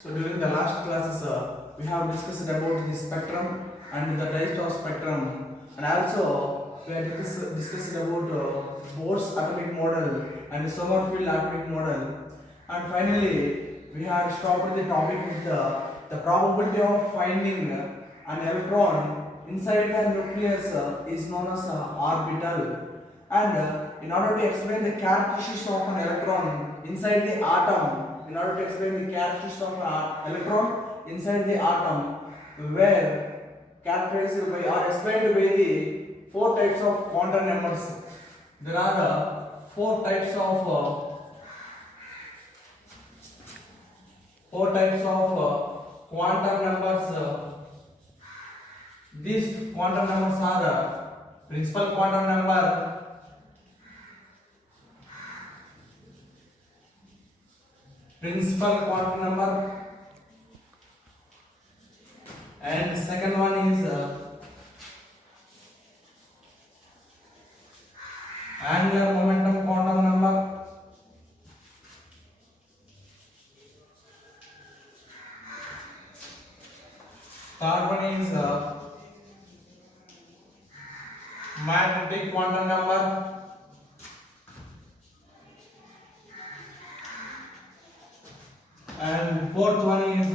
So during the last classes, we have discussed about the spectrum and the types of spectrum, and also we have discussed about Bohr's atomic model and Sommerfeld atomic model, and finally we have stopped the topic with the probability of finding an electron inside the nucleus is known as orbital, and in order to explain the characteristics of an electron inside the atom, in order to explain the characteristics of an electron inside the atom, were characterized by or explained by the four types of quantum numbers. There are four types of quantum numbers. These quantum numbers are principal quantum number, and second one is angular momentum quantum number, third one is magnetic quantum number, and fourth one is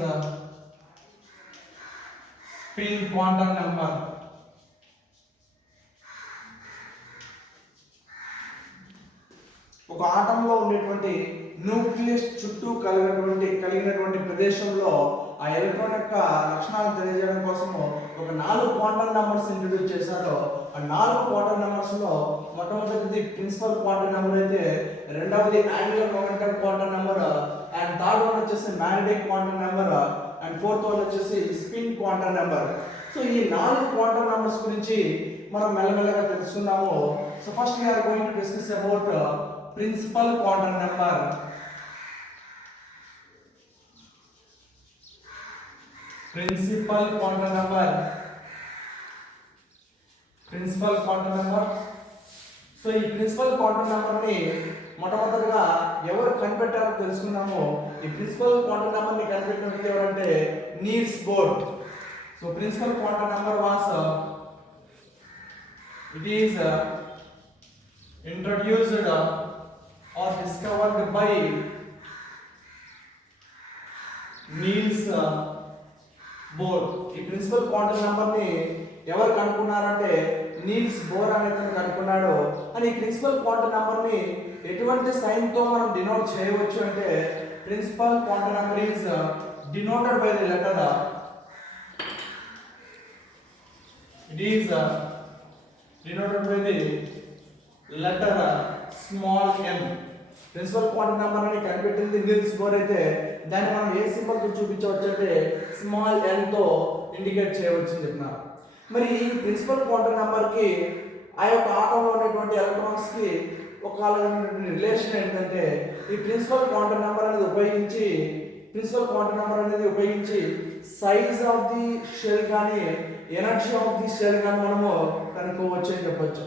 spin quantum number. ఒక ఆటంలో ఉండేటువంటి nucleus చుట్టూ కలిగినటువంటి ప్రదేశంలో ఆ electron యొక్క లక్షణాలు తెలియజేయడం కోసము ఒక 4 క్వాంటమ్ నంబర్స్ ఇంట్రడ్యూస్ చేశారు. ఆ 4 క్వాంటమ్ నంబర్స్ లో మొట్టమొదటిది ప్రిన్సిపల్ క్వాంటమ్ నంబర్ అయితే, రెండవది angular momentum quantum number, and third one వచ్చేసి magnetic quantum number, and fourth one వచ్చేసి స్పిన్ క్వాంటమ్ నంబర్. సో ఈ 4 క్వాంటమ్ నంబర్స్ గురించి మనం మెల్లమెల్లగా తెలుసుకుందాము. So first we are going to discuss about principal quantum number. Principal quantum number. So ఈ principal quantum number ని మొట్టమొదటిగా ఎవరు కనిపెట్టారో తెలుసుకున్నాము. ఈ ప్రిన్సిపల్ క్వాంటమ్ నెంబర్ ని కనిపెట్టినది ఎవరంటే Niels Bohr. So principal quantum number was it is introduced or discovered by Niels Bohr. ఈ ప్రిన్సిపల్ క్వాంటమ్ నెంబర్ ని ఎవరు కనుక్కున్నారంటే నీల్స్ బోర్ అనే అతను కనుక్కున్నాడు. అని ఈ ప్రిన్సిపల్ క్వాంటమ్ నెంబర్ ని ఎటువంటి సైన్ తో మనం డినోట్ చేయవచ్చు అంటే, principal quantum number is denoted by the letter denoted by the letter small m. Principal quantum number అని కనిపెట్టింది నీల్స్ బోర్ అయితే, దాన్ని మనం ఏ సింబల్ తో చూపించవచ్చు అంటే స్మాల్ n తో ఇండికేట్ చేయవచ్చు అని చెప్తున్నారు. మరి ఈ ప్రిన్సిపల్ క్వాంటమ్ నెంబర్ కి ఆ యొక్క ఆటంలో ఉన్నటువంటి ఎలక్ట్రాన్స్ కి ఒక రిలేషన్ ఏంటంటే, ఈ ప్రిన్సిపల్ క్వాంటమ్ నెంబర్ అనేది ఉపయోగించి సైజ్ ఆఫ్ ది షెల్ కానీ ఎనర్జీ ఆఫ్ ది షెల్ కానీ మనము కనుక్కోవచ్చు అని చెప్పొచ్చు.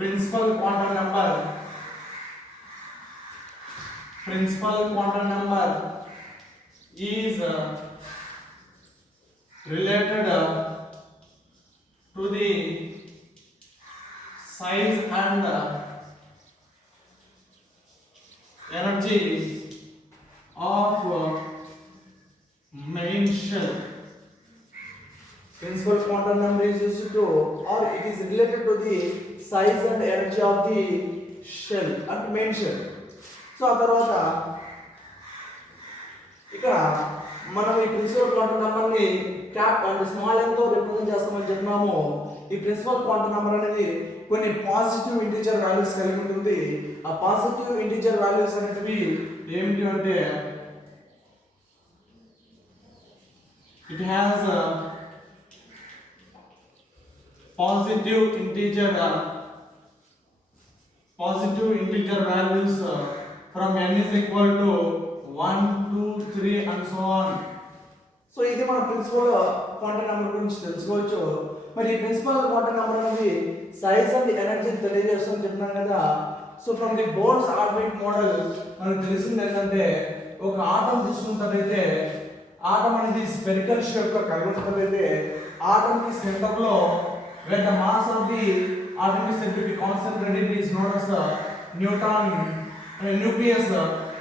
Principal quantum number is related to the size and energy of main shell. Principal quantum number is used to, or it is related to the size and energy of the shell and main shell. So ఆ తర్వాత ఇక్కడ మనం ఈ principal quantum number ని cap and small n తో represent చేస్తామని చెప్పినాము. ఈ ప్రిన్సిపల్ క్వాంటమ్ నెంబర్ అనేది కొన్ని పాజిటివ్ ఇంటిజర్ వాల్యూస్ కలిగి ఉంటుంది. ఆ పాజిటివ్ ఇంటిజర్ వాల్యూస్ అనేవి ఏమిటి అంటే, it has positive integer values from n is equal to 1 2 3 and so on. So ఇది మన ప్రిన్సిపల్ క్వాంటమ్ నెంబర్ గురించి తెలుసుకోవచ్చు. మరి ఈ ప్రిన్సిపల్ క్వాంటమ్ నెంబర్ అనేది సైజ్ అండ్ ఎనర్జీని తెలియజేస్తుందని చెప్పినాను కదా. So from the Bohr's orbit model మనకు తెలిసింది ఏంటంటే ఒక ఆటం తీసుకున్నట్లయితే ఆటం అనేది స్పెరికల్ షేప్ లో కలిగి ఉన్నట్లయితే ఆటం కి సెంటర్ లో when the mass of the atom is said to be concentrated is known as a neutron nucleus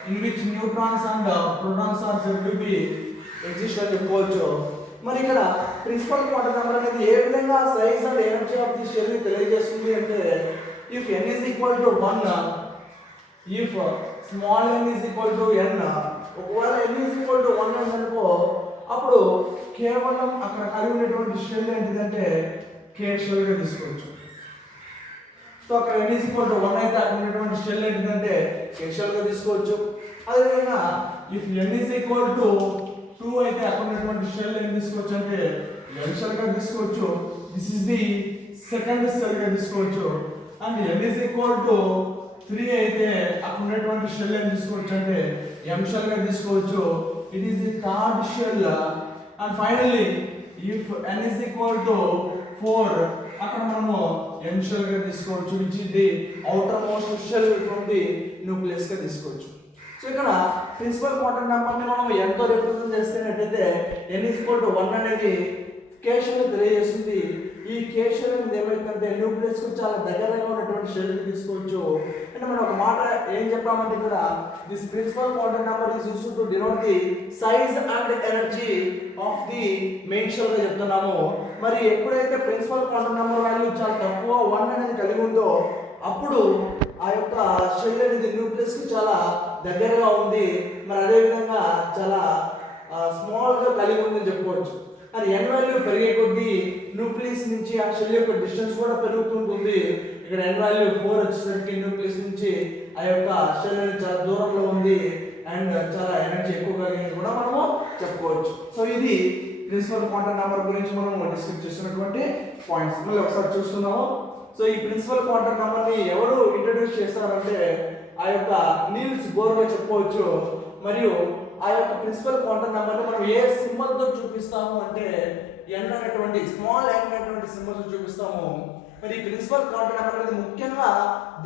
in which neutrons and protons are said to be exist అని చెప్పుకోవచ్చు. మరి ఇక్కడ principal quantum number అనేది ఏ విధంగా size and energy of the shell ని తెలియజేస్తుంది అంటే if n is equal to 1 if small n is equal to n ఒకవేళ n is equal to 1 అనుకో అప్పుడు కేవలం అక్కడ కలిగి ఉన్నటువంటి షెల్ ఏంటిదంటే k షెల్ గా తీసుకోవచ్చు. సో అక్కడ n is equal to 1 అయితే అక్కడ ఉన్నటువంటి షెల్ ఏంటిదంటే k షెల్ గా తీసుకోవచ్చు. అదేవిధంగా if n is equal to 2 అయితే అక్కడ ఉన్నటువంటి షెల్ ఏం తీసుకోవచ్చు అంటే n షెల్ గా తీసుకోవచ్చు. This is the second shell గా తీసుకోవచ్చు. And n is equal to 3 అయితే అక్కడ ఉన్నటువంటి షెల్ ఏం తీసుకోవచ్చు అంటే m షెల్ గా తీసుకోవచ్చు. It is the third shell. And finally if n is equal to 4 అక్కడ మనము n షెల్ గా తీసుకోవచ్చు which is the outermost shell from the nucleus గా తీసుకోవచ్చు. సో ఇక్కడ ప్రిన్సిపల్ క్వాంటం నెంబర్ ని మనం n తో రిప్రజెంట్ చేస్తున్నట్లయితే n is equal to 1 అనేది k షెల్ తెలియజేస్తుంది. ఈ k షెల్ అనేది ఏమైందంటే న్యూక్లియస్ కు చాలా దగ్గరగా ఉన్నటువంటి షెల్ ని తీసుకోవచ్చు. అంటే మనం ఒక మాట ఏం చెప్పామంటే ఇక్కడ this principal quantum number is used to denote the size and energy of the main shell గా చెప్తున్నాము. మరి ఎప్పుడైతే ప్రిన్సిపల్ క్వాంటం నెంబర్ వాల్యూ చాలా తక్కువ 1 అనేది కలిగి ఉందో అప్పుడు ఆ యొక్క షెల్ అనేది న్యూక్లియస్ కి చాలా దగ్గరగా ఉంది. మరి అదే విధంగా చాలా స్మాల్ గా కలిగి ఉందని చెప్పుకోవచ్చు. అది n వాల్యూ పెరిగే కొద్దీ న్యూక్లియస్ నుంచి ఆ షెల్ యొక్క డిస్టెన్స్ కూడా పెరుగుతుంటుంది. ఇక్కడ n వాల్యూ 4 వచ్చేసరికి న్యూక్లియస్ నుంచి ఆ యొక్క షెల్ అనేది చాలా దూరంలో ఉంది అండ్ చాలా ఎనర్జీ ఎక్కువ కలిగింది కూడా మనము చెప్పుకోవచ్చు. సో ఇది ప్రిన్సిపల్ క్వాంటం నెంబర్ గురించి మనం డిస్కస్ చేస్తున్నటువంటి పాయింట్స్. మళ్ళీ ఒకసారి చూస్తున్నాము. సో ఈ ప్రిన్సిపల్ క్వాంటం నెంబర్ ని ఎవరు ఇంట్రడ్యూస్ చేస్తారంటే ఆ యొక్క నీల్స్ బోర్ గా చెప్పుకోవచ్చు. మరియు ఆ యొక్క ప్రిన్సిపల్ క్వాంటం నెంబర్ ని మనం ఏ సింబల్ తో చూపిస్తాము అంటే n అనేటువంటి స్మాల్ n అనేటువంటి సింబల్ తో చూపిస్తాము. మరి ఈ ప్రిన్సిపల్ క్వాంటం నెంబర్ అనేది ముఖ్యంగా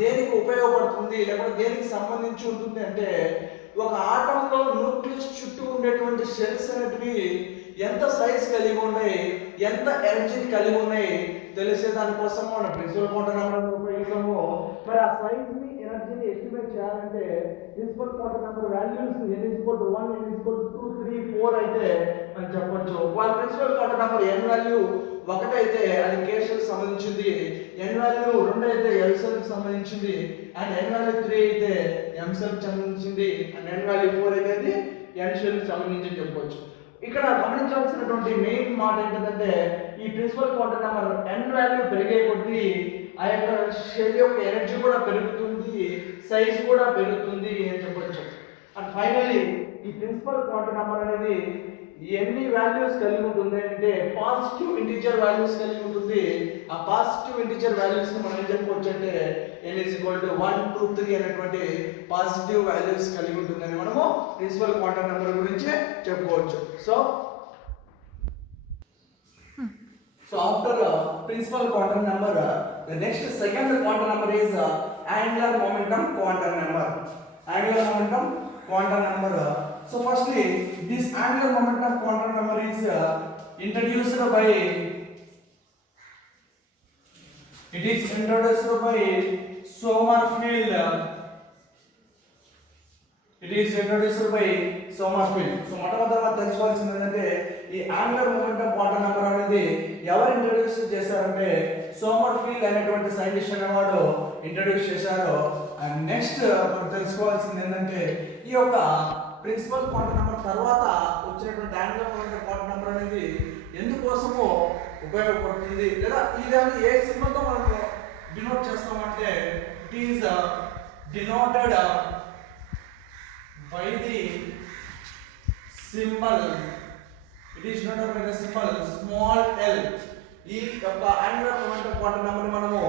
దేనికి ఉపయోగపడుతుంది లేకపోతే దేనికి సంబంధించి ఉంటుంది అంటే ఒక ఆటంలో న్యూక్లియస్ చుట్టూ ఉండేటువంటి షెల్స్ అనేటివి ఎంత సైజ్ కలిగి ఉన్నాయి ఎంత ఎనర్జీని కలిగి ఉన్నాయి తెలిసే దానికోసం మనం ప్రిన్సిపల్ క్వాంటం నెంబర్ ఉపయోగిస్తాము. మరి ఆ సైజ్ ని ఎనర్జీని ఎస్టిమేట్ చేయాలంటే principal quantum number values n is equal to 1 n is equal to 2 3 4 అయితే అని చెప్పొచ్చు. వాళ్ళ principal quantum number n value 1 అయితే అది k షెల్ కి సంబంధించింది, n వాల్యూ 2 అయితే l షెల్ కి సంబంధించింది, అండ్ n వాల్యూ 3 అయితే m షెల్ కి సంబంధించింది, అండ్ n వాల్యూ 4 అయితే అది n షెల్ కి సంబంధించి చెప్పొచ్చు. ఇక్కడ గమనించాల్సినటువంటి మెయిన్ మాట ఏంటంటే ఈ principal quantum number n value పెరిగే కొద్దీ ఆ యొక్క షెల్ యొక్క ఎనర్జీ కూడా పెరుగుతుంది, సైజ్ కూడా పెరుగుతుంది అని చెప్పొచ్చు. అండ్ ఫైనల్లీ ఈ ప్రిన్సిపల్ క్వాంటం నెంబర్ అనేది ఎన్ని వాల్యూస్ కలిగి ఉంటుంది అంటే పాజిటివ్ ఇంటిజర్ వాల్యూస్ కలిగి ఉంటుంది. ఆ పాజిటివ్ ఇంటిజర్ వాల్యూస్ ని మనం ఏం చెప్పుకోవచ్చు అంటే n is equal to 1 2 3 అనేటువంటి పాజిటివ్ వాల్యూస్ కలిగి ఉంటుందని మనము ప్రిన్సిపల్ క్వాంటం నెంబర్ గురించి చెప్పుకోవచ్చు. So after principal quantum number, the next second quantum number is angular momentum quantum number. Angular momentum quantum number. So firstly, this angular momentum quantum number is introduced by Sommerfeld. It is introduced by Sommerfeld. So మొట్టమొదట తెలుసుకోవాల్సింది ఏంటంటే ఈ angular momentum quantum number అనేది ఎవరు introduce చేశారంటే Sommerfeld అనేటువంటి scientist అనేవాడు introduce చేశారు. అండ్ నెక్స్ట్ మనం తెలుసుకోవాల్సింది ఏంటంటే ఈ యొక్క ప్రిన్సిపల్ క్వాంటం నెంబర్ తర్వాత వచ్చినటువంటి యాంగులర్ మొమెంటం క్వాంటం నెంబర్ అనేది ఎందుకోసమో ఉపయోగపడుతుంది లేదా ఇది ఏ సింబల్ తో మనం డినోట్ చేస్తామంటే it is denoted by the symbol, it is denoted by the symbol small l. ఈ యొక్క యాంగులర్ మొమెంటం క్వాంటం నెంబర్ ని మనము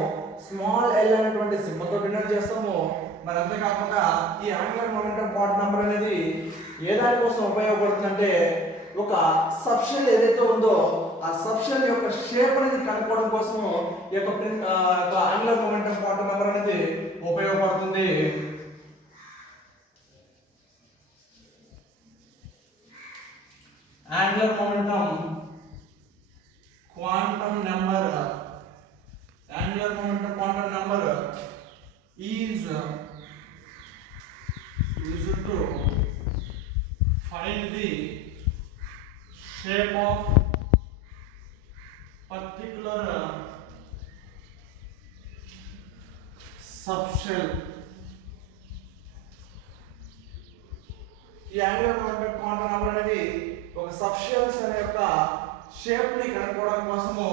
స్మాల్ l అనేటువంటి సింబల్ తో డినోట్ చేస్తాము. మరి అంతే కాకుండా ఈ యాంగులర్ మొమెంటం క్వాంటం నెంబర్ అనేది ఏ దాని కోసం ఉపయోగపడుతుందంటే ఒక సబ్షెల్ ఏదైతే ఉందో ఆ సబ్షెల్ యొక్క షేప్ అనేది కనుక్కోవడం కోసం ఈ యొక్క యాంగులర్ మొమెంటం క్వాంటం నెంబర్ అనేది ఉపయోగపడుతుంది. Angular momentum quantum number is used to find the shape of particular subshell. ఈ యాంగులర్ మొమెంటం క్వాంటం నంబర్ అనేది ఒక సబ్షెల్స్ అనే యొక్క షేప్ ని కనుక్కోవడం కోసము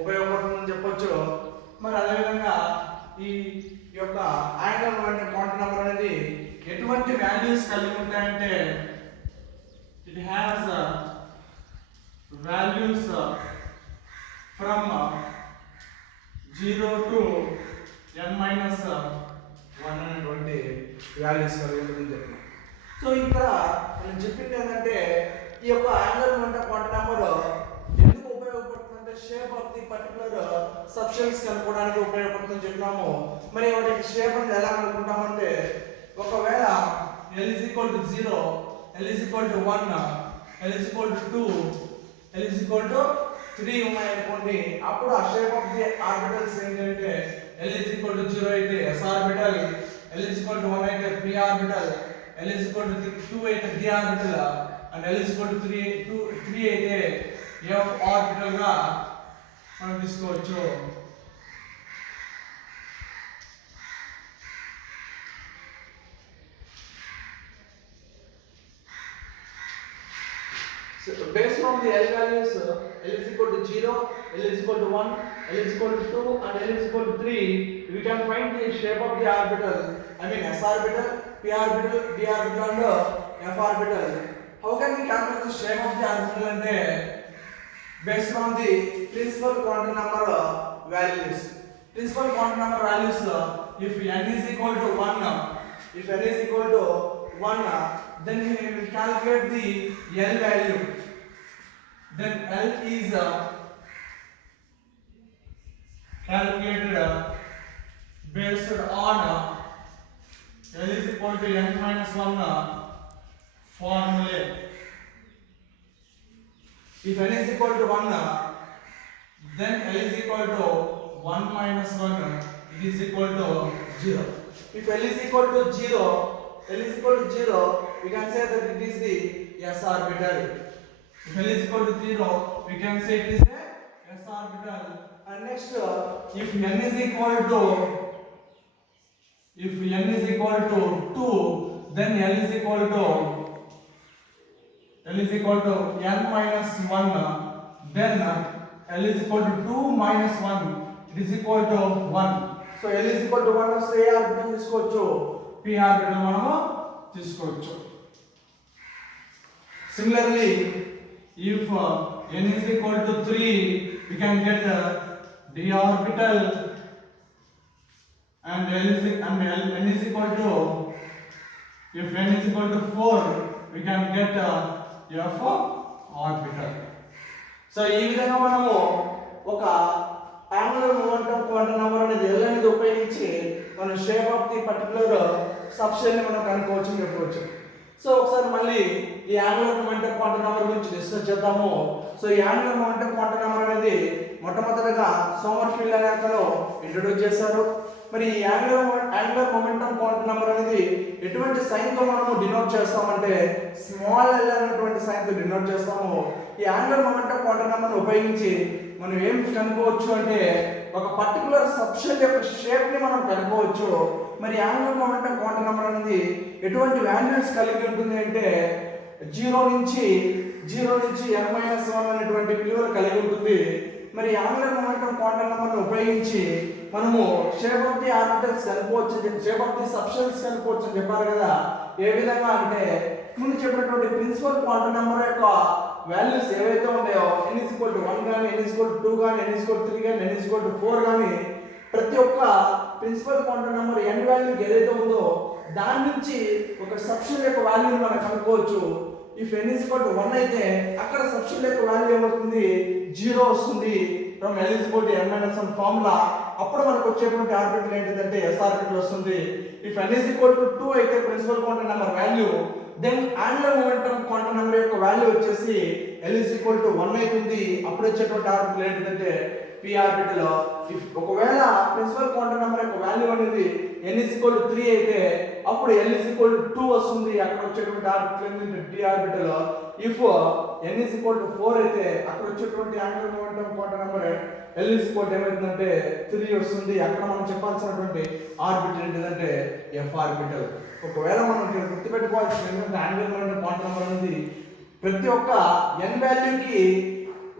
ఉపయోగపడుతుందని చెప్పొచ్చు. మరి అదేవిధంగా ఈ యొక్క యాంగులర్ మొమెంటం క్వాంటం నంబర్ అనేది ఎటువంటి వాల్యూస్ కలిగి ఉంటాయంటే it has values from 0 to n-1 అనేటువంటి వాల్యూస్ కలిగి ఉంటుందని చెప్పారు. సో ఇక్కడ మనం చెప్పింది ఏంటంటే ఈ యొక్క యాంగులర్ మొమెంటం క్వాంటం నంబర్ ఎందుకు ఉపయోగపడుతుందంటే shape of the particular subshells కనుక్కోవడానికి ఉపయోగపడుతుందని చెప్పినాము. మరి వాటి షేప్ అనేది ఎలా కనుక్కుంటామంటే ఒకవేళ L is equal to 0, L is equal to 1, L is equal to 2, L is equal to 3 ఉన్నాయనుకోండి, అప్పుడు ఆ షేప్ ఆఫ్ ది ఆర్బిటల్స్ ఏంటంటే L is equal to 0 అయితే s orbital, L is equal to 1 అయితే p orbital, L is equal to 2 అయితే d orbital and L is equal to 3 అయితే f orbital గా మనం తీసుకోవచ్చు. So based on the L values, L is equal to 0, L is equal to 1, L is equal to 2 and L is equal to 3, we can find the shape of the orbital. I mean s orbital, p orbital, d orbital and f orbital. How can we calculate the shape of the orbital ante based on the principal quantum number values. Principal quantum number values, if n is equal to 1, then we will calculate the L value. Then L is calculated based on L is equal to n-1 formula. If n is equal to 1, then L is equal to 1 minus 1, it is equal to 0. If L is equal to 0, we can say that it is the s orbital. If L is equal to 0, we can say it is a s orbital. And next, if n is equal to 2, then L is equal to n minus 1, then L is equal to 2 minus 1, it is equal to 1. So L is equal to 1 వస్తే a orbital తీసుకోవచ్చు, p orbital మనము తీసుకోవచ్చు. Similarly, if n is equal to 3, we can get d orbital, and n is equal to, if n is equal to 4, we can get f orbital. So ఈ విధంగా మనము ఒక angular momentum quantum number అనేది L అనేది ఉపయోగించి మనం shape of the particular subshell ని మనం కనుక్కోవచ్చు అని చెప్పవచ్చు. సో ఒకసారి మళ్ళీ ఈ యాంగులర్ మొమెంటం క్వాంటం నంబర్ గురించి డిస్కస్ చేద్దాము. సో ఈ యాంగులర్ మొమెంటం క్వాంటం నంబర్ అనేది మొట్టమొదటిగా సోమర్ఫీల్డ్ అనే అతను ఇంట్రొడ్యూస్ చేశారు. మరి ఈ యాంగులర్ మొమెంటం క్వాంటం నంబర్ అనేది ఎటువంటి సైన్ తో మనము డినోట్ చేస్తామంటే స్మాల్ l అనేటువంటి సైన్ తో డినోట్ చేస్తాము. ఈ యాంగులర్ మొమెంటం క్వాంటం నంబర్ ని ఉపయోగించి మనం ఏం కనుక్కోవచ్చు అంటే ఒక పర్టికులర్ సబ్షెల్ యొక్క షేప్ ని మనం కనుక్కోవచ్చు. మరి యాంగులర్ మొమెంటం క్వాంటం నంబర్ అనేది ఎటువంటి వాల్యూస్ కలిగి ఉంటుంది అంటే 0 నుంచి n-1 అనేటువంటి విలువలు కలిగి ఉంటుంది. మరి యాంగులర్ మొమెంటం క్వాంటం నంబర్ ని ఉపయోగించి మనము షేప్ ఆఫ్ ది ఆర్బిటల్స్ కనుక్కోవచ్చు, షేప్ ఆఫ్ ది సబ్షెల్స్ కనుక్కోవచ్చు అని చెప్పారు కదా. ఏ విధంగా అంటే ముందు చెప్పినటువంటి ప్రిన్సిపల్ క్వాంటం నంబర్ యొక్క వాల్యూస్ ఏవైతే ఉన్నాయో n is equal to 1 గాని, n is equal to 2 గాని, n is equal to 3 గాని, n is equal to 4 గాని, ప్రతి ఒక్క principal quantum number n value ఏదైతే ఉందో దాని నుంచి ఒక సబ్షెల్ యొక్క వాల్యూని మనం కనుక్కోవచ్చు. If n is equal to 1 అయితే అక్కడ సబ్షెల్ యొక్క వాల్యూ ఏమవుతుంది, 0 వస్తుంది. ఫ్రమ్ L is equal to n minus 1 ఫార్ములా, అప్పుడు మనకు వచ్చేటువంటి ఆర్బిటల్ ఏంటిదంటే s ఆర్బిటల్ వస్తుంది. If n is equal to 2 అయితే principal quantum number value, then angular momentum quantum number యొక్క వాల్యూ వచ్చేసి L is equal to 1 అవుతుంది. అప్పుడు వచ్చేటువంటి ఆర్బిటల్ ఏంటిదంటే p ఆర్బిటల్. ఇఫ్ ఒకవేళ ప్రిన్సిపల్ క్వాంటం నెంబర్ యొక్క వాల్యూ అనేది n is equal to 3 అయితే అప్పుడు L is equal to 2 వస్తుంది. అక్కడ వచ్చేటువంటి ఆర్బిటల్ ఏంటంటే t orbital. If n is equal to 4 అయితే అక్కడ వచ్చేటువంటి angular momentum quantum number L is equal to ఏమైతుందంటే 3 వస్తుంది. అక్కడ మనం చెప్పాల్సినటువంటి ఆర్బిటల్ ఏంటంటే f ఆర్బిటల్. ఒకవేళ మనం ఇక్కడ గుర్తుపెట్టుకోవాల్సింది ఏంటంటే యాంగులర్ మొమెంటం క్వాంటం నెంబర్ అనేది ప్రతి ఒక్క n వాల్యూకి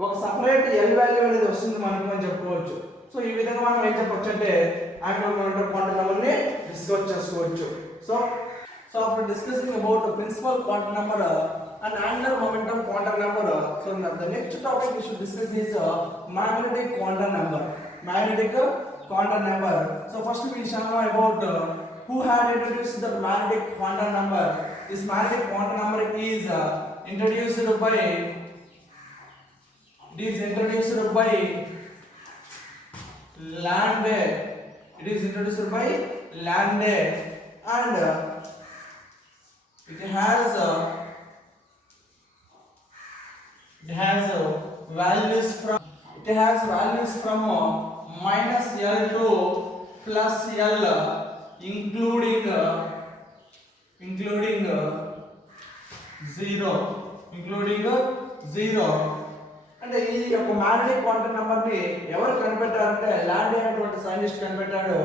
ఒక సపరేట్ L వాల్యూ అనేది వస్తుంది మనకు అని చెప్పుకోవచ్చు. సో ఈ విధంగా మనం ఏం చెప్పొచ్చు అంటే యాంగులర్ మొమెంటం క్వాంటం నెంబర్ ని డిస్కస్ చేసుకోవచ్చు. So after discussing about the principal quantum number and angular momentum quantum number, so the next topic we should discuss is magnetic quantum number. Magnetic quantum number. So first we shall know about who had introduced the magnetic quantum number. This magnetic quantum number is introduced by Landé. It is introduced by Landé, and it has values from minus L to plus L, including 0. అంటే ఈ యొక్క magnetic quantum number ని ఎవరు కనిపెట్టారంటే లాండే అనేటువంటి scientist కనిపెట్టాడు.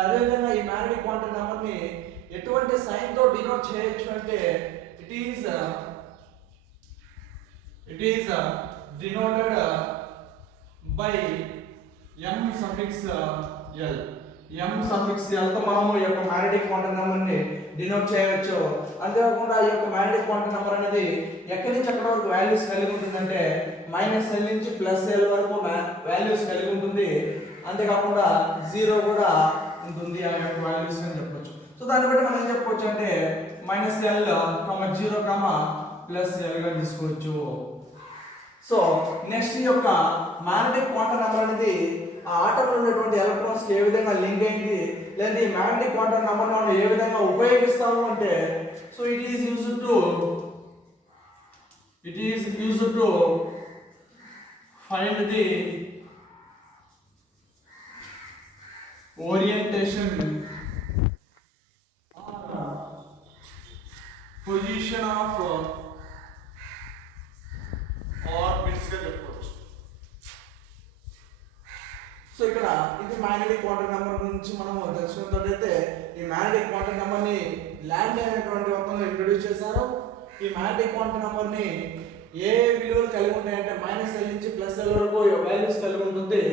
అదేవిధంగా ఈ magnetic quantum number ని ఎటువంటి సైన్ తో డినోట్ చేయొచ్చు అంటే it is denoted by m suffix l. m suffix l తో మనము ఈ యొక్క మ్యాగ్నెటిక్ క్వాంటం నెంబర్ ని డినోట్ చేయవచ్చు. అంతేకాకుండా ఈ యొక్క మ్యాగ్నెటిక్ క్వాంటం నెంబర్ అనేది ఎక్కడి నుంచి ఎక్కడ వరకు వాల్యూస్ కలిగి ఉంటుందంటే మైనస్ L నుంచి ప్లస్ L వరకు వాల్యూస్ కలిగి ఉంటుంది. అంతేకాకుండా 0 కూడా ఉంటుంది ఆ యొక్క వాల్యూస్ అని చెప్పొచ్చు. సో దాన్ని బట్టి మనం ఏం చెప్పొచ్చు అంటే మైనస్ L, 0, ప్లస్ L గా తీసుకోవచ్చు. సో నెక్స్ట్ ఈ యొక్క మ్యాగ్నెటిక్ క్వాంటం నెంబర్ అనేది ఆ ఆటంలో ఉన్నటువంటి ఎలక్ట్రాన్స్ ఏ విధంగా లింక్ అయింది, లేదా ఈ మ్యాగ్నెటిక్ క్వాంటం నెంబర్ మనం ఏ విధంగా ఉపయోగిస్తాము అంటే so it is used to find the orientation or position of orbits గా చెప్పవచ్చు. సో ఇక్కడ ఇది మ్యాగ్నెటిక్ క్వాంటం నెంబర్ గురించి మనం తెలుసుకున్నట్లయితే ఈ మ్యాగ్నెటిక్ క్వాంటం నెంబర్ ని ల్యాండ్ అనేటువంటి ఒకరు ఇంట్రొడ్యూస్ చేశారు. ఈ మ్యాగ్నెటిక్ క్వాంటం నెంబర్ ని ఏ విలువలు కలిగి ఉంటాయంటే మైనస్ L నుంచి ప్లస్ L వరకు వాల్యూస్ కలిగి ఉంటుంది.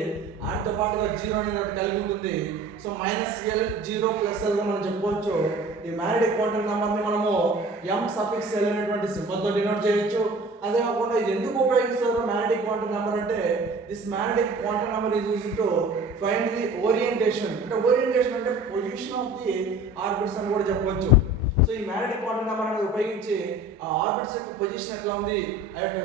వాటితో పాటుగా 0 అనేది కలిగి ఉంటుంది. So minus L, 0, plus L గా మనం చెప్పుకోవచ్చు. ఈ మ్యాగ్నెటిక్ క్వాంటం నెంబర్ ని మనము m సఫిక్స్ L అనేటువంటి సింబల్ తో డినోట్ చేయొచ్చు. అదే కాకుండా ఇది ఎందుకు ఉపయోగిస్తారు మ్యాగ్నెటిక్ క్వాంటం నెంబర్ అంటే this magnetic quantum number is used to find the orientation. అంటే ఓరియంటేషన్ అంటే పొజిషన్ ఆఫ్ ది ఆర్బిట్స్ అని కూడా చెప్పవచ్చు. సో ఈ మ్యాగ్నెటిక్ క్వాంటం నెంబర్ అనేది ఉపయోగించి ఆ ఆర్బిట్స్ యొక్క పొజిషన్ ఎట్లా ఉంది, ఆ యొక్క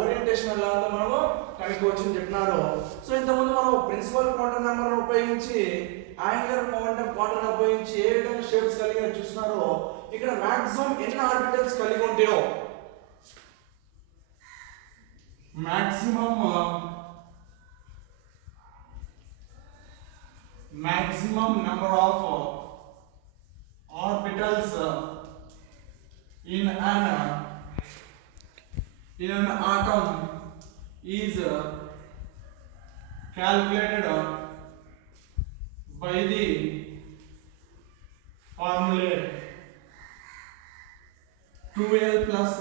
ఓరియంటేషన్ ఎలా ఉందో మనము కనుక్కోవచ్చు అని చెప్పినారు. సో ఇంతకుముందు మనం ప్రిన్సిపల్ క్వాంటం నెంబర్ ఉపయోగించి యాంగులర్ మొమెంటం క్వాంటం ఉపయోగించి ఏ విధంగా షేప్స్ కలిగి చూస్తున్నారో ఇక్కడ మాక్సిమం ఎన్ని ఆర్బిటల్స్ కలిగి ఉంటాయో maximum number of orbitals in an atom is calculated by the formula 2L plus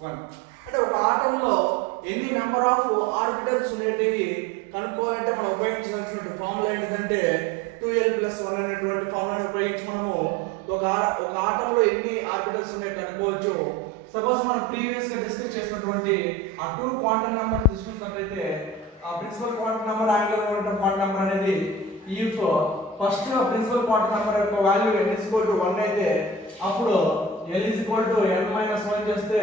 1. అంటే ఒక ఆటంలో ఎన్ని నెంబర్ ఆఫ్ ఆర్బిటల్స్ ఉండేటివి కనుక్కోవాలంటే మనం ఉపయోగించాల్సిన ఫార్ములా ఏంటంటే 2L plus 1 అనేటువంటి ఫార్ములాని ఉపయోగించి మనము ఒక ఆటంలో ఎన్ని ఆర్బిటల్స్ ఉన్నాయో కనుక్కోవచ్చు. సపోజ్ మనం ప్రీవియస్ గా డిస్కస్ చేసినటువంటి ఆ 2 క్వాంటం నెంబర్ తీసుకున్నట్లయితే ఆ principal quantum number, angular momentum quantum number అనేది if first principal quantum number యొక్క వాల్యూ n = 1 అయితే అప్పుడు L = n - 1 చేస్తే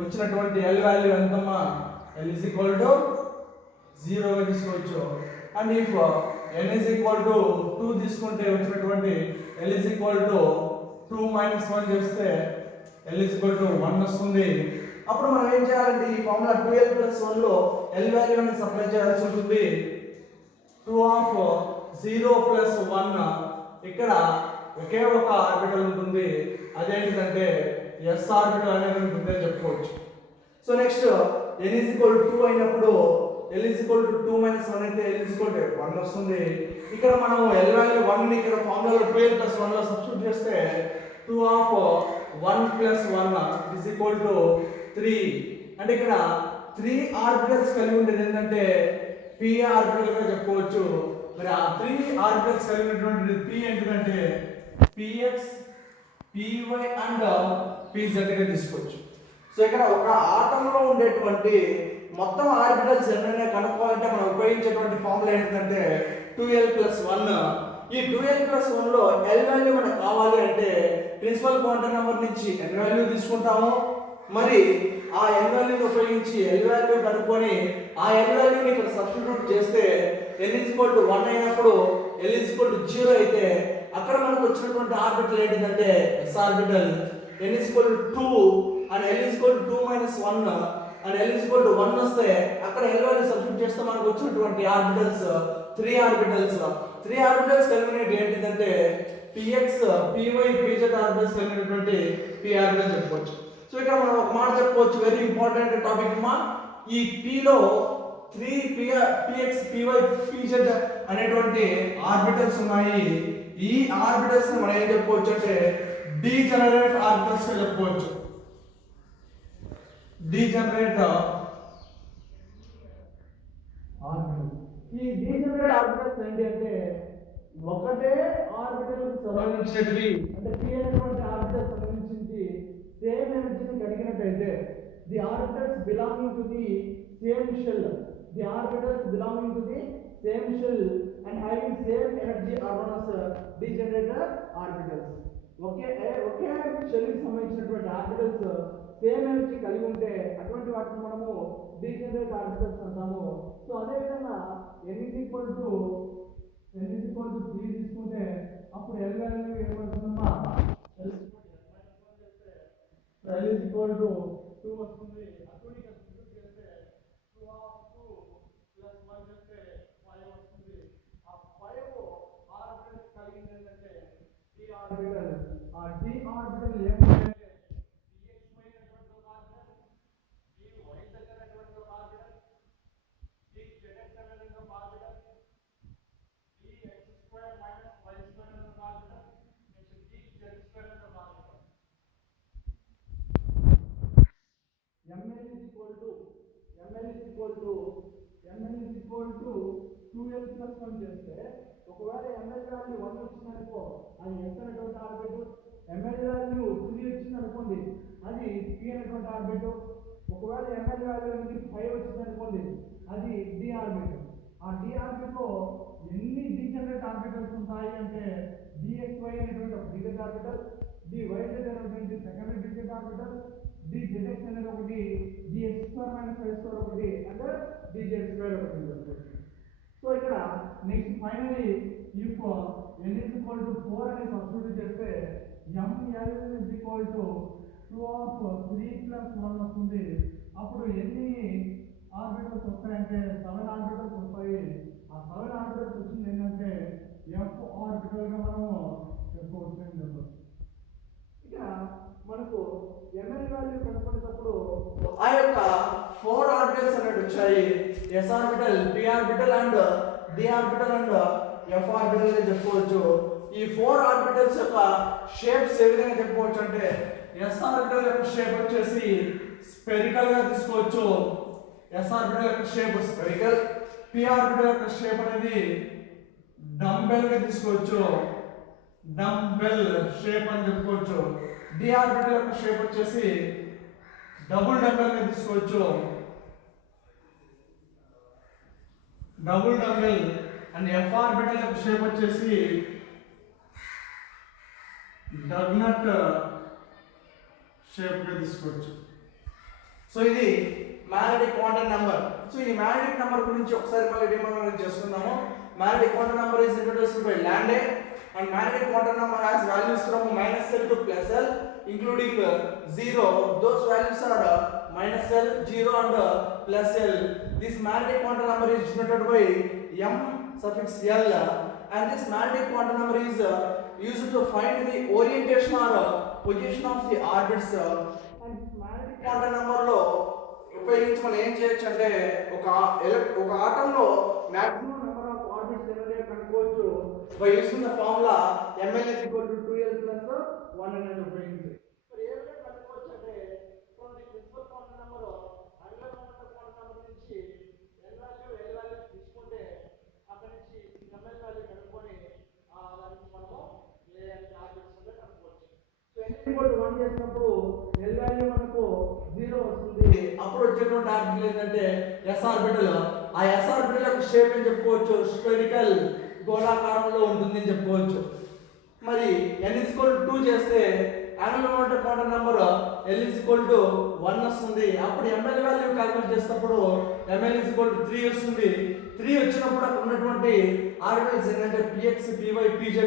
వచ్చినటువంటి L వాల్యూ ఎంతమ్మా? L = జీరోగా తీసుకోవచ్చు. And if n is equal to 2 తీసుకుంటే వచ్చినటువంటి l is equal to 2 minus 1 చేస్తే l is equal to 1 వస్తుంది. అప్పుడు మనం ఏం చేయాలంటే ఈ ఫార్ములా 2l plus 1 లో l వాల్యూని సప్లై చేయాల్సి ఉంటుంది. 2 of 0 plus 1 ఇక్కడ ఒకే ఒక ఆర్బిటల్ ఉంటుంది, అదేంటిదంటే s ఆర్బిటల్ అనేది ఉంటుంది అని చెప్పుకోవచ్చు. So next n is equal to 2 అయినప్పుడు l is equal to 2 minus 1 అయితే l is equal to 1 వస్తుంది. ఇక్కడ మనం l వాల్యూ 1 ని ఇక్కడ ఫార్ములాలో 12 plus 1 లో సబ్స్టిట్యూట్ చేస్తే 2 of 1 plus 1 is equal to 3. అంటే ఇక్కడ 3 ఆర్బిటల్స్ కలిగి ఉండేది ఏంటంటే p ఆర్బిటల్ గా చెప్పుకోవచ్చు. మరి ఆ 3 ఆర్బిటల్స్ కలిగి ఉన్నటువంటి p ఏంటంటే px py అండ్ pz గా తీసుకోవచ్చు. సో ఇక్కడ ఒక ఆటంలో ఉండేటువంటి మొత్తం ఆర్బిటల్స్ ఎన్నైనా కనుక్కోవాలంటే మనం ఉపయోగించేటువంటి ఫార్ములా ఏంటంటే 2l plus 1. ఈ 2l plus 1 లో l వాల్యూ మనకు కావాలి అంటే ప్రిన్సిపల్ క్వాంటమ్ నెంబర్ నుంచి n వాల్యూ తీసుకుంటాము. మరి ఆ n వాల్యూని ఉపయోగించి l వాల్యూ కనుక్కొని ఆ n వాల్యూని ఇక్కడ సబ్స్టిట్యూట్ చేస్తే n is equal to 1 అయినప్పుడు l is equal to 0 అయితే అక్కడ మనకు వచ్చినటువంటి ఆర్బిటల్ ఏంటంటే s orbital. n is equal to 2 and l is equal to 2 minus 1 and l is equal to 1 వస్తే అక్కడ l వాల్యూ సబ్స్టిట్యూట్ చేస్తే మనకు వచ్చినటువంటి ఆర్బిటల్స్ 3 ఆర్బిటల్స్. 3 ఆర్బిటల్స్ కలిగినవి ఏంటంటే px py pz ఆర్బిటల్స్ కలిగినటువంటి p ఆర్బిటల్ చెప్పుకోవచ్చు. సో ఇక్కడ మనం ఒక మాట చెప్పుకోవచ్చు, వెరీ ఇంపార్టెంట్ టాపిక్ మా. ఈ p లో 3 px py pz అనేటువంటి ఆర్బిటల్స్ ఉన్నాయి. ఈ ఆర్బిటల్స్ ని మనం ఏం చెప్పుకోవచ్చు అంటే డీజనరేట్ ఆర్బిటల్స్ గా చెప్పుకోవచ్చు. Degenerate orbital. ఈ డీజనరేట్ ఆర్బిటల్స్ ఏంటి అంటే ఒకటే ఆర్బిటల్ సంబంధించినవి అంటే p అనేటువంటి ఆర్బిటల్ సంబంధించి సేమ్ ఎనర్జీని కలిగినట్టయితే the orbitals belonging to the same shell, the orbitals belonging to the same shell and having same energy are known as degenerate orbitals. ఒకే షెల్ కి సంబంధించినటువంటి ఆర్బిటల్స్ సేమ్ ఎనర్జీ కలిగి ఉంటే అటువంటి వాటిని మనము డీజనరేట్ ఆర్బిటల్స్ అంటాము. సో అదే విధంగా n is equal to 3 తీసుకుంటే అప్పుడు l వాల్యూ ఏమవుతుందమ్మా l is equal to 2 వస్తుంది. అటువంటి సబ్స్టిట్యూట్ చేస్తే 2 of 2 plus 1 చేస్తే 5 వస్తుంది. ఆ 5 ఆర్బిటల్ కలిగింది ఏంటంటే d ఆర్బిటల్. ఆ d ఆర్బిటల్ ఏమంటే dxy అనేటువంటి ఒక ఆర్బిటల్, dyz అనేటువంటి ఒక ఆర్బిటల్, dzx అనేటువంటి ఒక orbital, dx square minus y square అనేటువంటి ఒక ఆర్బిటల్, నెక్స్ట్ dz square అనేటువంటి ఒక orbital. ml is equal to 2l plus 1 చేస్తే ఒకవేళ ml వాల్యూ 1 వచ్చిందనుకో అది s అనేటువంటి ఆర్బిటల్, ml వాల్యూ 3 వచ్చిందనుకోండి అది p అనేటువంటి ఆర్బిటల్, ఒకవేళ ml వాల్యూ అనేది 5 వచ్చిందనుకోండి అది d ఆర్బిటల్. ఆ d ఆర్బిటల్లో ఎన్ని డీజనరేట్ ఆర్బిటల్స్ ఉంటాయి అంటే dxy అనేటువంటి ఒక డిజిట్ ఆర్బిటల్, dyz అనేటువంటి సెకండరీ డిజిట్ ఆర్బిటల్, dzx అనేది ఒకటి, dx square minus y square ఒకటి అంటే dz స్క్వేర్ ఒకటి ఉంటుంది. సో ఇక్కడ next finally if n is equal to 4 అని సబ్స్టిట్యూట్ చేస్తే ml is equal to 2 of 3 plus 1 వస్తుంది. అప్పుడు ఎన్ని ఆర్బిటల్స్ వస్తాయంటే 7 ఆర్బిటల్స్ వస్తాయి. ఆ 7 ఆర్బిటల్స్ వచ్చింది ఏంటంటే f ఆర్బిటల్ గా మనము చెప్పుకోవచ్చు. ఇక మనకు ml వాల్యూ కనుక్కునేటప్పుడు ఆ యొక్క 4 ఆర్బిటల్స్ అనేవి వచ్చాయి. s orbital, p orbital and d orbital and f orbital అని చెప్పుకోవచ్చు. ఈ 4 ఆర్బిటల్స్ యొక్క షేప్స్ ఏ విధంగా చెప్పుకోవచ్చు అంటే s ఆర్బిటల్ యొక్క షేప్ వచ్చేసి స్పెరికల్ గా తీసుకోవచ్చు. s ఆర్బిటల్ యొక్క షేప్ స్పెరికల్, p ఆర్బిటల్ యొక్క షేప్ అనేది డంబెల్ గా తీసుకోవచ్చు, డంబెల్ షేప్ అని చెప్పుకోవచ్చు. d ఆర్బిటల్ యొక్క షేప్ వచ్చేసి డబుల్ డంబెల్ గా తీసుకోవచ్చు, double dumbbell. And f orbital యొక్క షేప్ వచ్చేసి డగ్నట్ షేప్ గా తీసుకోవచ్చు. సో ఇది మ్యాగ్నెటిక్ క్వాంటం నెంబర్. సో ఈ మ్యాగ్నెటిక్ నెంబర్ గురించి ఒకసారి మళ్ళీ రిమైండ్ చేస్తున్నాము. Magnetic quantum number is introduced by Landé, and magnetic quantum number has values from -L to +L, including 0. Those values are -L, 0 and +L. This magnetic quantum number is denoted by m suffix L, and this magnetic quantum number is used to find the orientation or position of the orbits. And this magnetic quantum number లో ఉపయోగించి మనం ఏం చేయొచ్చు అంటే ఒక atom లో maximum number of orbits ఎన్ని కనుక్కోవచ్చు by using the formula ml is equal to 2l plus 1 అనేది ఉపయోగించి. మరి ఏ విధంగా కనుక్కోవచ్చు అంటే from the principal quantum number angular momentum quantum number నుంచి n వాల్యూ l వాల్యూ తీసుకుంటే అక్కడ నుంచి ml వాల్యూ కనుక్కొని దానికి మనము ఏ ఆర్బిట్స్ ఉందో కనుక్కోవచ్చు. సో n equal to 1 చేసినప్పుడు l వాల్యూ మనకు 0 వస్తుంది. అప్పుడు వచ్చేటువంటి ఆర్బిటల్ ఏంటంటే s ఆర్బిటల్. ఆ s ఆర్బిటల్ యొక్క షేప్ ఏం చెప్పుకోవచ్చు, స్పెరికల్ గోళాకారంలో ఉంటుందని చెప్పుకోవచ్చు. మరి n is equal to 2 చేస్తే angular momentum quantum number l is equal to 1 వస్తుంది. అప్పుడు ml వాల్యూ క్యాలిక్యులేట్ చేసినప్పుడు ml is equal to 3 వస్తుంది. 3 వచ్చినప్పుడు అక్కడ ఉన్నటువంటి ఆర్బిటల్స్ ఏంటంటే px py pz.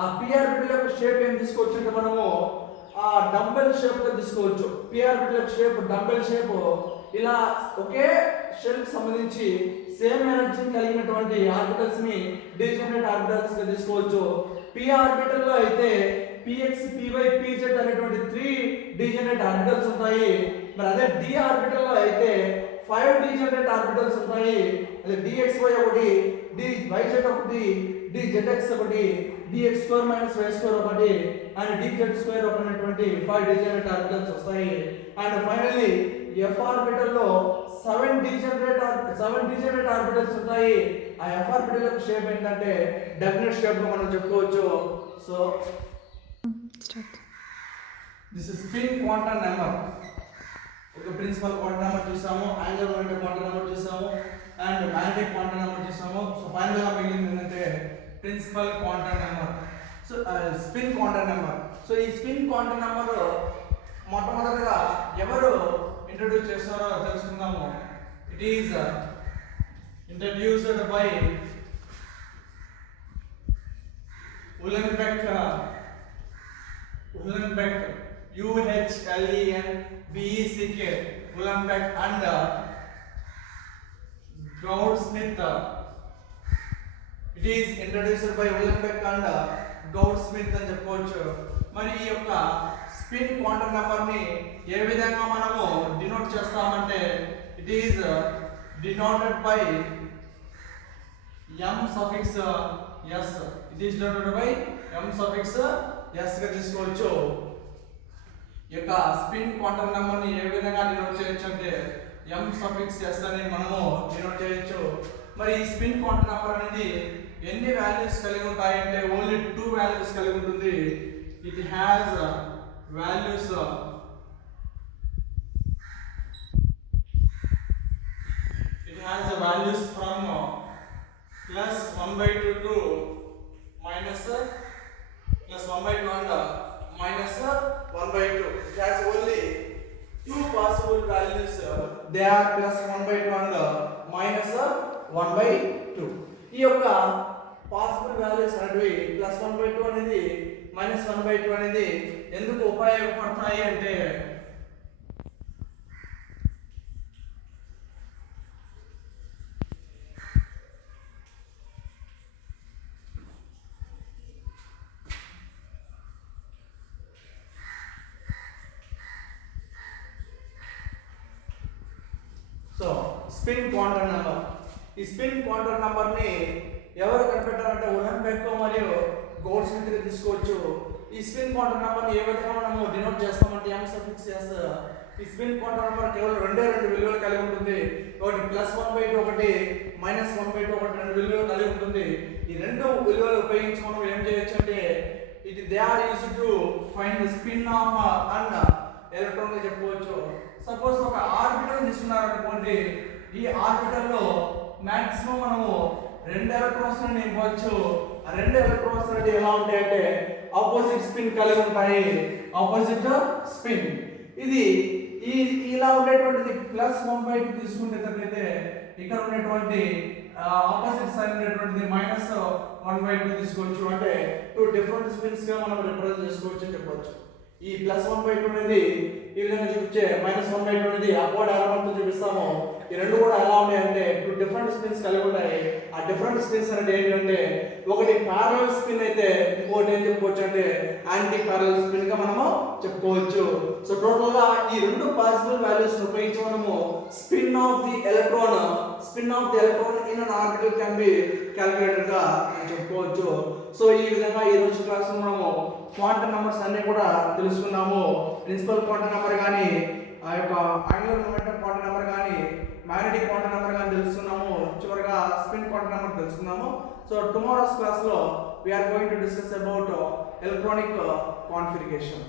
ఆ p ఆర్బిటల్ యొక్క షేప్ ఏం తీసుకోవచ్చు అంటే మనము ఆ డంబెల్ షేప్ లో తీసుకోవచ్చు. p ఆర్బిటల్ యొక్క షేప్ డంబెల్ షేప్. ఇలా ఒకే షెల్ కి సంబంధించి సేమ్ ఎనర్జీ కలిగినటువంటి ఆర్బిటల్స్ ని డిజనరేట్ ఆర్బిటల్స్ గా తీసుకోవచ్చు. p ఆర్బిటల్ లో అయితే px py pz అనేటువంటి 3 డిజనరేట్ ఆర్బిటల్స్ ఉంటాయి. మరి అదే d ఆర్బిటల్ లో అయితే 5 డిజనరేట్ ఆర్బిటల్స్ ఉంటాయి. అదే dxy ఒకటి, dyz ఒకటి, dzx ఒకటి, dx² y² ఒకటి అండ్ dz² ఒకటి 5 డిజనరేట్ ఆర్బిటల్స్ వస్తాయి. అండ్ ఫైనల్లీ f ఆర్బిటల్ లో 7 డిజనరేట్ ఆర్బిటల్స్ ఉంటాయి. ఆ f ఆర్బిటల్ యొక్క షేప్ ఏంటంటే డెఫినెట్ షేప్ గా మనం చెప్పుకోవచ్చు. So this is spin quantum number. ఒక ప్రిన్సిపల్ క్వాంటం నెంబర్ చూసాము, యాంగులర్ మొమెంటం క్వాంటం నెంబర్ చూసాము అండ్ మ్యాగ్నెటిక్ క్వాంటం నెంబర్ చూసాము. సో ఫైనల్ గా మిగిలింది ఏంటంటే principal quantum number. So spin quantum number. So ఈ స్పిన్ క్వాంటం నెంబర్ మొట్టమొదటిగా ఎవరు ఇంట్రడ్యూస్ చేస్తారో తెలుసుకుందాము. It is introduced by Uhlenbeck UHLENBECK Uhlenbeck and Goudsmit. It is introduced by Uhlenbeck and Goudsmit అని చెప్పుకోవచ్చు. మరి ఈ యొక్క స్పిన్ క్వాంటం నెంబర్ ని ఏ విధంగా మనము డినోట్ చేస్తామంటే it is denoted by m suffix s. It is denoted by m suffix s గా తీసుకోవచ్చు. ఈ యొక్క స్పిన్ క్వాంటం నెంబర్ ని ఏ విధంగా డినోట్ చేయొచ్చు అంటే m సఫిక్స్ s అని మనము డినోట్ చేయొచ్చు. మరి ఈ స్పిన్ క్వాంటం నెంబర్ అనేది ఎన్ని వాల్యూస్ కలిగి ఉంటాయి అంటే ఓన్లీ 2 వాల్యూస్ కలిగి ఉంటుంది. It has values from plus 1/2 to minus plus 1/2 and minus 1/2. It has only 2 possible values. They are plus 1/2 and minus 1/2. ఈ యొక్క పాసిబుల్ వాల్యూస్ అనేవి ప్లస్ 1/2 అనేది మైనస్ 1/2 అనేది ఎందుకు ఉపయోగపడతాయి అంటే సో స్పిన్ క్వాంటం నెంబర్. ఈ స్పిన్ క్వాంటం నెంబర్ ని ఎవరు కనిపెట్టారంటే ఉలెన్బెక్ మరియు గౌడ్స్మిత్ ని తీసుకోవచ్చు. ఈ స్పిన్ క్వాంటం నెంబర్ ని ఏ విధంగా మనము డినోట్ చేస్తామంటే m సఫిక్స్ s. ఈ స్పిన్ క్వాంటం నెంబర్ కేవలం రెండు విలువలు కలిగి ఉంటుంది. ఒకటి ప్లస్ 1/2 ఒకటి మైనస్ 1/2 ఒకటి రెండు విలువలు కలిగి ఉంటుంది. ఈ రెండు విలువలు ఉపయోగించి మనం ఏం చేయొచ్చు అంటే they are used to find the spin of an electron గా చెప్పుకోవచ్చు. సపోజ్ ఒక ఆర్బిటల్ తీసుకున్నారనుకోండి, ఈ ఆర్బిటల్ లో మాక్సిమం మనము 2 ఎలక్ట్రాన్స్ నింపవచ్చు. ఆ 2 ఎలక్ట్రాన్స్ అనేది ఎలా ఉంటాయంటే ఆపోజిట్ స్పిన్ కలిగి ఉంటాయి. Opposite spin. ఇది ఈ ఇలా ఉండేటువంటిది +1/2 తీసుకునేటట్లయితే ఇక్కడ ఉన్నటువంటి ఆపోజిట్ సైడ్ ఉన్నటువంటిది -1/2 తీసుకోవచ్చు. అంటే 2 డిఫరెంట్ స్పిన్స్ గా మనం రిప్రజెంట్ చేసుకోవచ్చు అని చెప్పొచ్చు. ఈ +1/2 అనేది ఈ విధంగా చూపించే -1/2 అనేది అప్వర్డ్ ఆరోహణతో చూపిస్తాము. ఈ రెండు కూడా ఎలా ఉన్నాయంటే 2 డిఫరెంట్ స్పిన్స్ కలిగి ఉన్నాయి. ఆ డిఫరెంట్ స్పిన్స్ అంటే ఏంటంటే ఒకటి ప్యారలల్ స్పిన్ అయితే ఇంకోటి ఏం చెప్పుకోవచ్చు అంటే యాంటీ ప్యారలల్ స్పిన్ గా మనము చెప్పుకోవచ్చు. సో టోటల్ గా ఈ రెండు పాసిబుల్ వాల్యూస్ ఉపయోగించి మనము spin off the electron in an orbital can be calculated గా చెప్పుకోవచ్చు. సో ఈ విధంగా ఈ రోజు క్లాస్ లో మనము క్వాంటం నంబర్స్ అన్ని కూడా తెలుసుకున్నాము. ప్రిన్సిపల్ క్వాంటం నంబర్ గాని ఆ యొక్క యాంగులర్ మొమెంటం క్వాంటం నంబర్ గాని మ్యాగ్నెటిక్ క్వాంటం నంబర్ గాని తెలుసుకున్నాము. చివరగా స్పిన్ క్వాంటం నంబర్ తెలుసుకున్నాము. సో టుమారోస్ క్లాస్ లో we are going to discuss about electronic quantification.